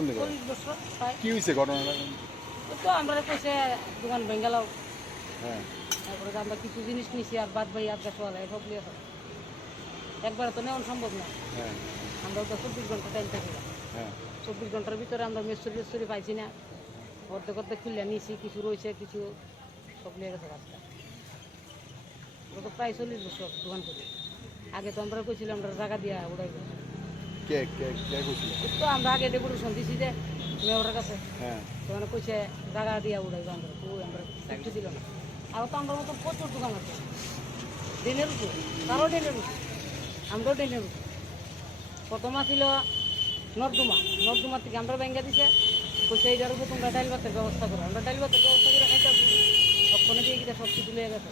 কতদিন থেকে 40 বছর প্রায়। কি হয়েছে ঘটনাটা? তো আমরা কইছে দোকান ভেঙ্গালাও, হ্যাঁ তারপরে আমরা কিছু জিনিস নিছি আর বাদ বাই আর গাছ ওয়ালা সব লিয়ে থাকে। একবারে তো নেওয়া সম্ভব না, হ্যাঁ আমরা তো 24 ঘন্টা টাইম থাকি না। হ্যাঁ 24 ঘন্টার ভিতরে আমরা মেস্তুরি পাইছি না, অর্ধেক অর্ধেক খুলে নিয়েছি, কিছু রয়েছে কিছু সব নিয়ে গেছে রাস্তা। আমরা তো প্রায় 40 বছর দোকান করি। আগে তো আমরা কইছিলাম আমরা জায়গা দিয়া উড়াই গেছি, কে কে কে কইছিল? তো আমরা আগে ডেপুটেশন দিছি যে মেয়রের কাছে, হ্যাঁ সেখানে কইছে জায়গা দিয়া উড়াইবো আমরা, তো আমরা কিছু দিল না। আর তো আমরা মতো প্রচুর দোকান আছে ডেনের উপর, তারও ডেনের উপর, আমরাও ডেনের উপর। প্রথম ছিল নর্দমা থেকে আমরা ব্যাঙ্গা দিছে, কইছে এইটার উপর তোমরা ডাইল ভাতের ব্যবস্থা করো। আমরা ডাইল ভাতের ব্যবস্থা করে খাইতে সব দিয়ে গিয়ে সব কিছু লিয়ে গেছে।